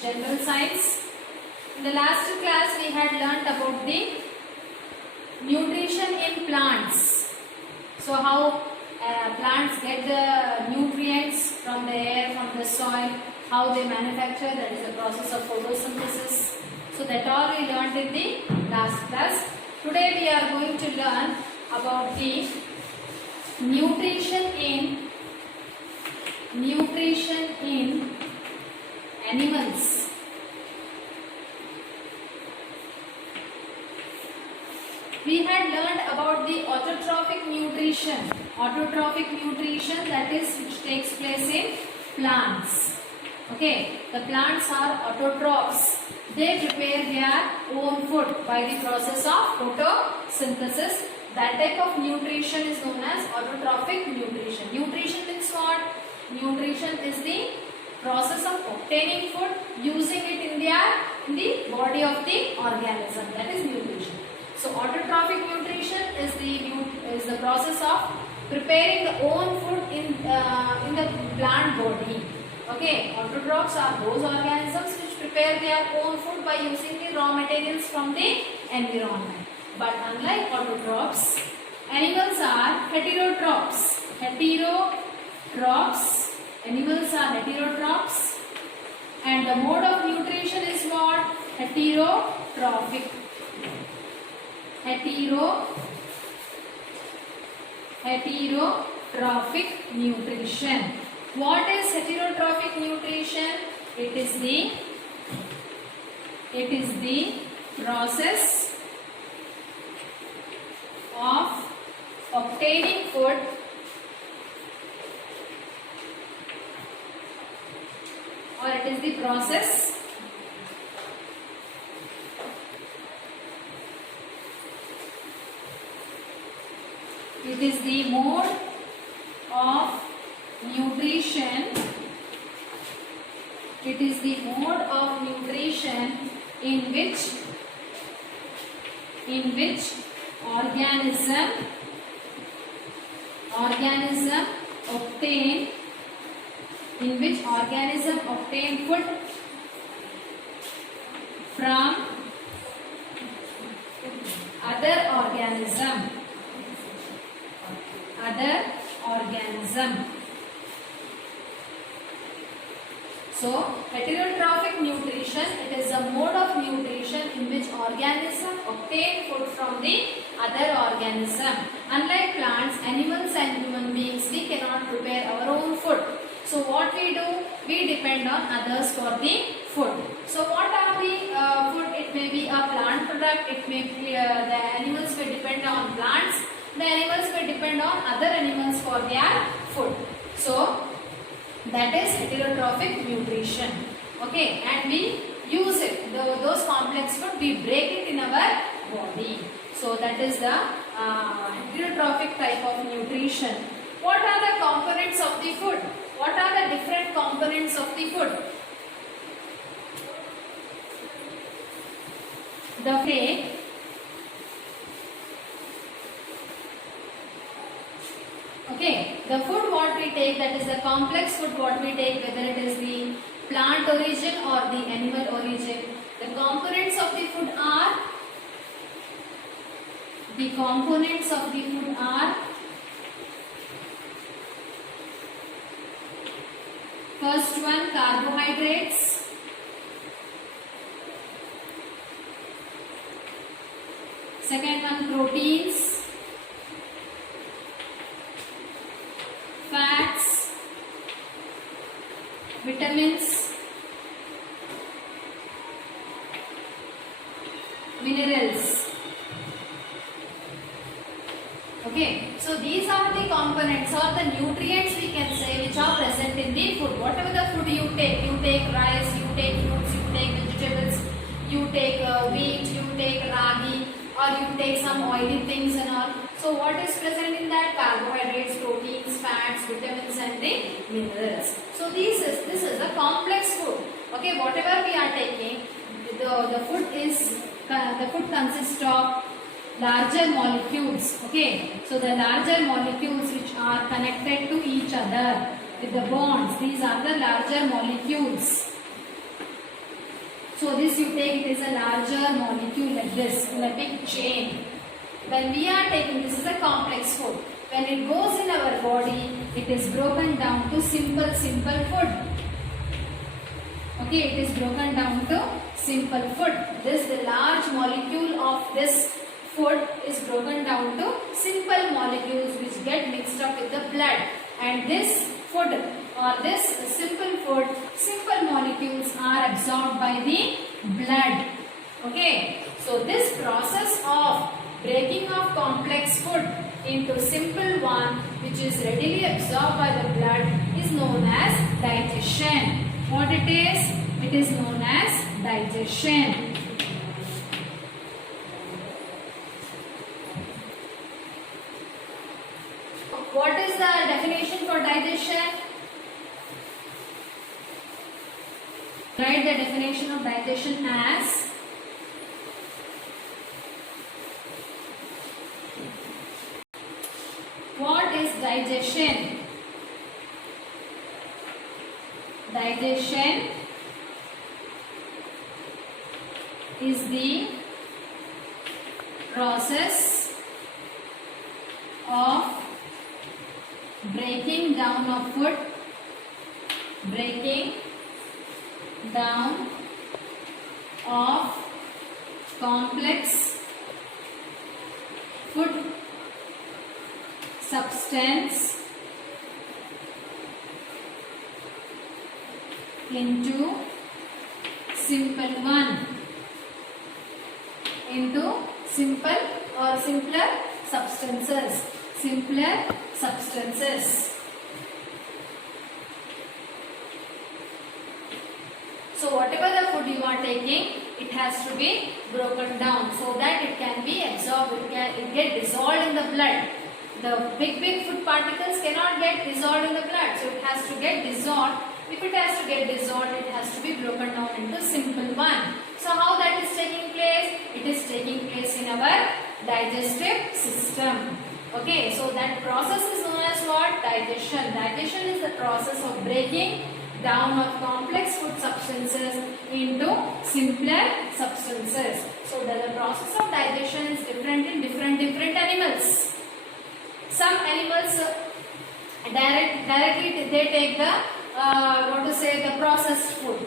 General Science. In the last class we had learnt about the nutrition in plants. So how plants get the nutrients from the air, from the soil, how they manufacture, that is the process of photosynthesis. So that all we learnt in the last class. Today we are going to learn about the nutrition in animals. We had learned about the autotrophic nutrition. Autotrophic nutrition, that is which takes place in plants. Okay, the plants are autotrophs. They prepare their own food by the process of photosynthesis. That type of nutrition is known as autotrophic nutrition. Nutrition means what? Nutrition is the process of obtaining food, using it in the body of the organism. That is nutrition. So autotrophic nutrition is the process of preparing the own food in the plant body. Okay, autotrophs are those organisms which prepare their own food by using the raw materials from the environment. But unlike autotrophs, animals are heterotrophs. Animals are heterotrophs, and the mode of nutrition is what? Heterotrophic nutrition. What is heterotrophic nutrition? It is the process of obtaining food it is the mode of nutrition. It is the mode of nutrition in which organism obtain food from other organism. So heterotrophic nutrition, it is a mode of nutrition in which organism obtain food from the other organism. Unlike plants, animals and human beings, we cannot prepare our own food. So what we do? We depend on others for the food. So what are the food? It may be a plant product. It may be the animals will depend on plants. The animals will depend on other animals for their food. So that is heterotrophic nutrition. Okay, and we use it. Those complex food, we break it in our body. So that is the heterotrophic type of nutrition. What are the components of the food? What are the different components of the food? The way the food what we take, that is the complex food what we take, whether it is the plant origin or the animal origin. The components of the food are first one, carbohydrates. Second one, proteins. Fats, vitamins, minerals. Okay, so these are the components or the nutrients we can say which are present in the food. Whatever the food you take rice, you take fruits, you take vegetables, you take wheat, you take ragi, or you take some oily things and all. So what is present in that? Carbohydrates, proteins, fats, vitamins and the minerals. So this is a complex food. Okay, whatever we are taking, the food consists of larger molecules. Okay, so the larger molecules which are connected to each other with the bonds, these are the larger molecules. So this you take, it is a larger molecule like this in a big chain. When we are taking, this is a complex food. When it goes in our body, it is broken down to simple food. Okay, it is broken down to simple food. This, the large molecule of this food is broken down to simple molecules which get mixed up with the blood. And this food or this simple food, simple molecules are absorbed by the blood. Okay, so this process of breaking of complex food into simple one which is readily absorbed by the blood is known as digestion. What it is? It is known as digestion. What is the definition for digestion? Write the definition of digestion as what is digestion? Digestion is the process of breaking down of food, breaking down of complex food substance into simple one, into simple or simpler substances, simpler substances. So whatever the food you are taking, it has to be broken down so that it can be absorbed, it get dissolved in the blood. The big food particles cannot get dissolved in the blood, so it has to get dissolved. If it has to get dissolved, it has to be broken down into simple one. So how that is taking place? It is taking place in our digestive system. Okay, so that process is known as what? Digestion. Digestion is the process of breaking down of complex food substances into simpler substances. So the process of digestion is different in different animals. Some animals directly they take the the processed food.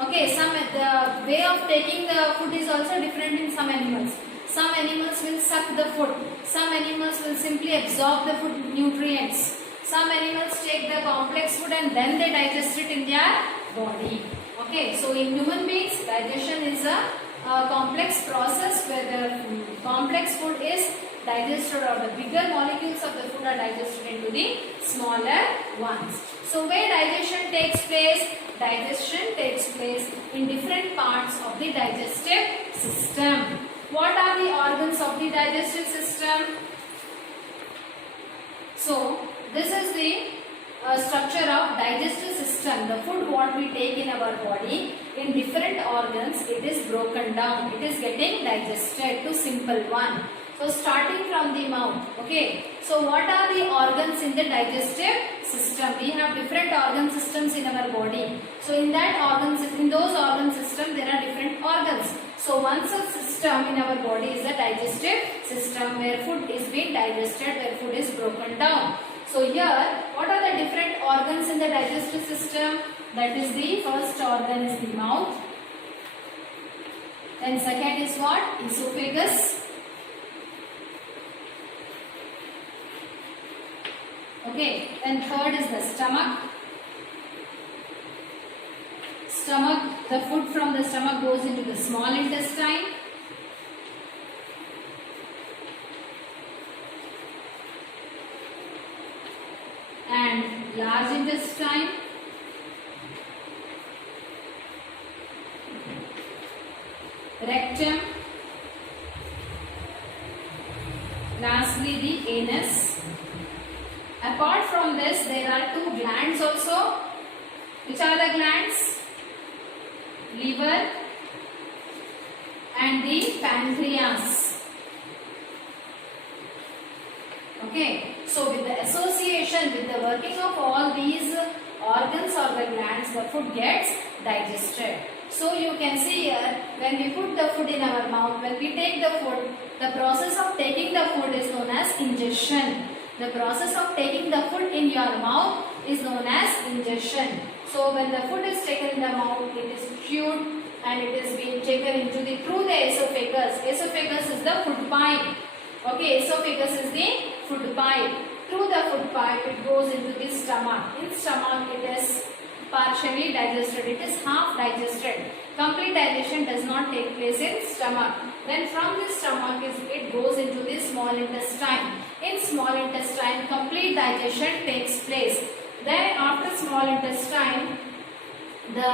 Okay, the way of taking the food is also different in some animals. Some animals will suck the food. Some animals will simply absorb the food nutrients. Some animals take the complex food and then they digest it in their body. Okay, so in human beings, digestion is a complex process where the complex food is digested, or the bigger molecules of the food are digested into the smaller ones. So where digestion takes place? Digestion takes place in different parts of the digestive system. What are the organs of the digestive system? So this is the structure of digestive system. The food what we take in our body, in different organs, it is broken down. It is getting digested to simple one. So starting from the mouth. Okay. So what are the organs in the digestive system? We have different organ systems in our body. So in those organ system there are different organs. So one such system in our body is the digestive system, where food is being digested, where food is broken down. So here, what are the different organs in the digestive system? That is, the first organ is the mouth. Then second is what? Esophagus. Okay. Then third is the stomach. The food from the stomach goes into the small intestine. And large intestine. Rectum. Lastly, the anus. Apart from this, there are two glands also. Which are the glands? Liver and the pancreas. Okay. So with the association, with the working of all these organs or the glands, the food gets digested. So you can see here, when we put the food in our mouth, when we take the food, the process of taking the food is known as ingestion. The process of taking the food in your mouth is known as ingestion. So when the food is taken in the mouth, it is chewed and it is being taken into the through the esophagus. Esophagus is the food pipe. Okay, esophagus is the food pipe. Through the food pipe, it goes into the stomach. In stomach, it is partially digested. It is half digested. Complete digestion does not take place in stomach. Then from the stomach, it goes into the small intestine. In small intestine, complete digestion takes place. Then after small intestine, the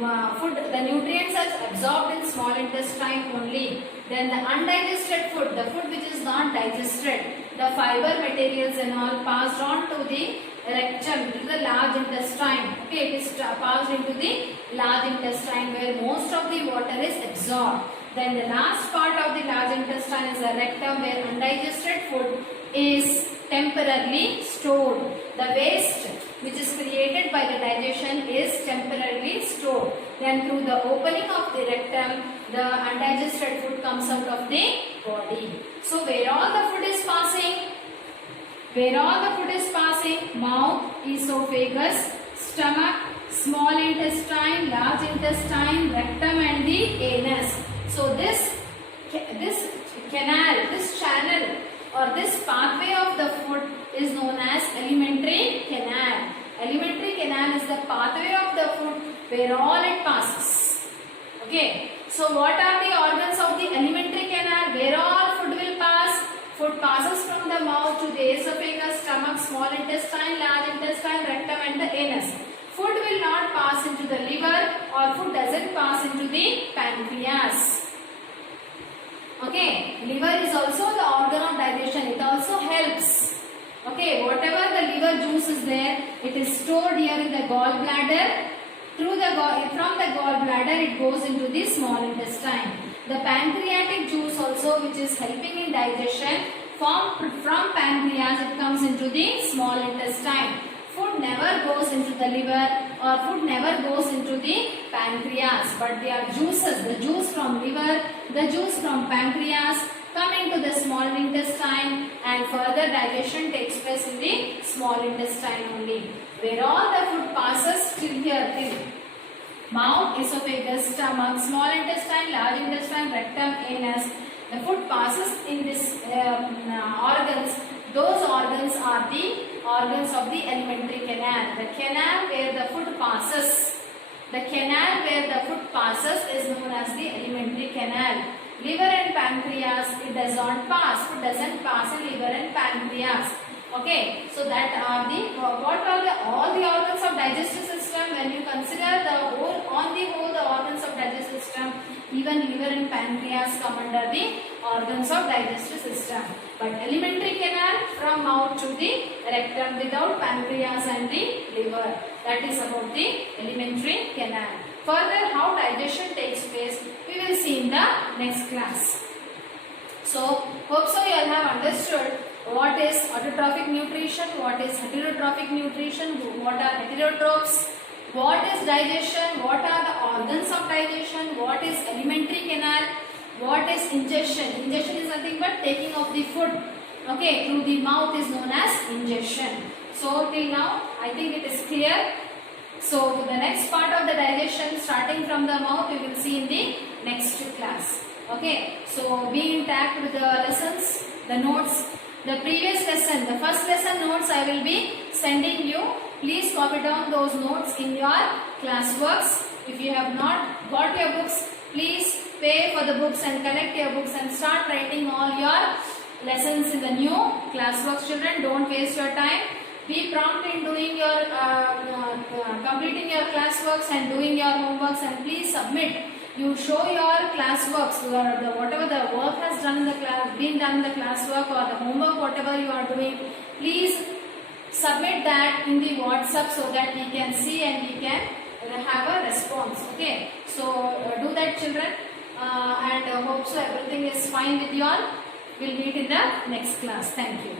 the nutrients are absorbed in small intestine only. Then the undigested food, the food which is not digested, the fiber materials and all passed on to the rectum, to the large intestine. Okay, it is passed into the large intestine where most of the water is absorbed. Then the last part of the large intestine is the rectum where undigested food is temporarily stored. The waste which is created by the digestion is temporarily stored. Then through the opening of the rectum, the undigested food comes out of the body. So where all the food is passing? Where all the food is passing? Mouth, esophagus, stomach, small intestine, large intestine, rectum and the anus. So this canal, this channel or this pathway of the food is known as alimentary canal. Alimentary canal is the pathway of the food where all it passes. Okay. So what are the organs of the alimentary canal? Where all food will pass? Food passes from the mouth to the esophagus, stomach, small intestine, large intestine, rectum and the anus. Food will not pass into the liver or food doesn't pass into the pancreas. Okay, liver is also the organ of digestion. It also helps. Okay, whatever the liver juice is there, it is stored here in the gallbladder. From the gallbladder, it goes into the small intestine. The pancreatic juice also, which is helping in digestion, from pancreas, it comes into the small intestine. Food never goes into the liver or food never goes into the pancreas, but they are juices. The juice from liver, the juice from pancreas come into the small intestine and further digestion takes place in the small intestine only. Where all the food passes till here, till mouth, esophagus, stomach, small intestine, large intestine, rectum, anus. The food passes in this organs. Those organs are the organs of the alimentary canal. The canal where the food passes. The canal where the food passes is known as the alimentary canal. Liver and pancreas, it does not pass. Food doesn't pass in liver and pancreas. Okay, so that are the all the organs of digestive system. When you consider the organs of digestive system, even liver and pancreas come under the organs of digestive system. But alimentary canal from mouth to the rectum without pancreas and the liver. That is about the alimentary canal. Further, how digestion takes place, we will see in the next class. So, hope so you all have understood what is autotrophic nutrition, what is heterotrophic nutrition, what are heterotrophs, what is digestion, what are the organs of digestion, what is alimentary canal, what is ingestion. Ingestion is nothing but taking of the food, okay, through the mouth is known as ingestion. So, till now, I think it is clear. So, the next part of the digestion starting from the mouth we will see in the next class. Okay, so be intact with the lessons, the notes. The previous lesson, the first lesson notes I will be sending you. Please copy down those notes in your classworks. If you have not got your books, please pay for the books and collect your books and start writing all your lessons in the new classworks. Children, don't waste your time. Be prompt in doing your completing your classworks and doing your homeworks, and please submit. You show your classworks, whatever the work has done in the class, been done in the classwork or the homework, whatever you are doing. Please submit that in the WhatsApp so that we can see and we can have a response. Okay, so do that, children, and hope so everything is fine with you all. We'll meet in the next class. Thank you.